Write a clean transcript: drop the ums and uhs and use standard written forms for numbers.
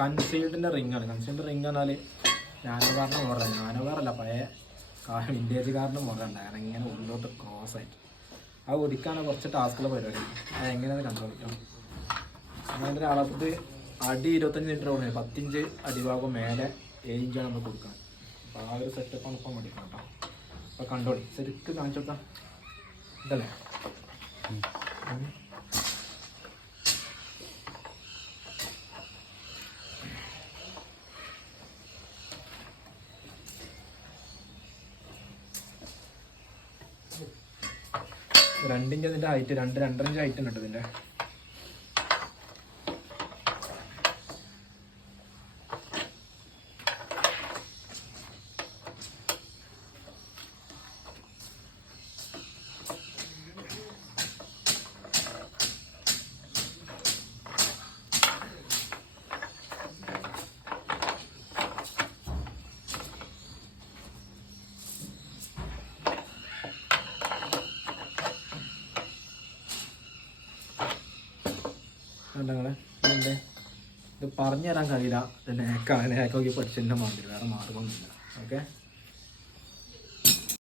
കൺസീൽഡിൻ്റെ റിങ്ങാണ്. Concealed ring പറഞ്ഞാൽ നാനോകാറിൻ്റെ മോഡലാണ്. നാനോകാറല്ല, പഴയ വിൻറ്റേജ് കാറിൻ്റെ മോഡലാണ്. കാരണം ഇങ്ങനെ ഉള്ളിലോട്ട് ക്രോസ് ആയിട്ട് അത് ഒടിക്കാനാണ് കുറച്ച് ടാസ്കുള്ള പരിപാടി. അത് എങ്ങനെയാണ് കണ്ടുപിടിക്കണം. അതിൻ്റെ അളവ് അടി 25 മീറ്റർ ഓടുന്നത്, 10 ഇഞ്ച് അടിഭാഗം മേലെ 7 ഇഞ്ചാണ് നമ്മൾ കൊടുക്കണം. അപ്പോൾ ആ ഒരു സെറ്റപ്പാണ് ഇപ്പം മേടിക്കണം കേട്ടോ. അപ്പോൾ കണ്ടോളി, ശരിക്കും കാണിച്ചു കൊടുക്കാം. ഇതല്ലേ രണ്ടിഞ്ച് അതിൻ്റെ ഹൈറ്റ്, 2-2.5 ഇഞ്ച് ഹൈറ്റ് ഉണ്ട് ഇതിൻ്റെ. കണ്ടങ്ങളെ ഇത് പറഞ്ഞു തരാൻ കഴിയില്ല. ഇത് നേക്കാക്കി പഠിച്ചതിൻ്റെ മാതിരി വേറെ മാർഗമൊന്നുമില്ല. ഓക്കെ.